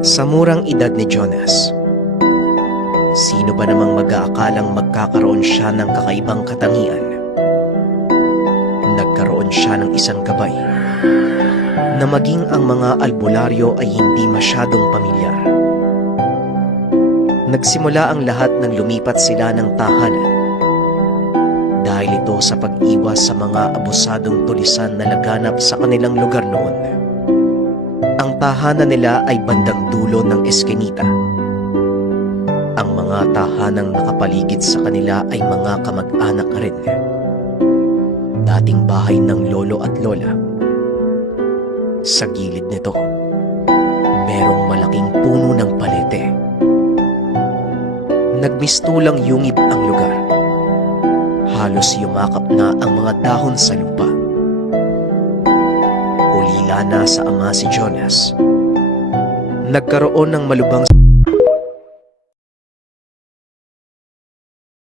Sa murang edad ni Jonas, sino ba namang mag-aakalang magkakaroon siya ng kakaibang katangian? Nagkaroon siya ng isang gabay na maging ang mga albularyo ay hindi masyadong pamilyar. Nagsimula ang lahat nang lumipat sila ng tahanan dahil ito sa pag-iwas sa mga abusadong tulisan na laganap sa kanilang lugar noon. Tahanan nila ay bandang dulo ng eskinita. Ang mga tahanang nakapaligid sa kanila ay mga kamag-anak rin. Dating bahay ng lolo at lola. Sa gilid nito, merong malaking puno ng palete. Nagmistulang yungib ang lugar. Halos yumakap na ang mga dahon sa lupa. Ulila na sa ama si Jonas. Nagkaroon ng malubang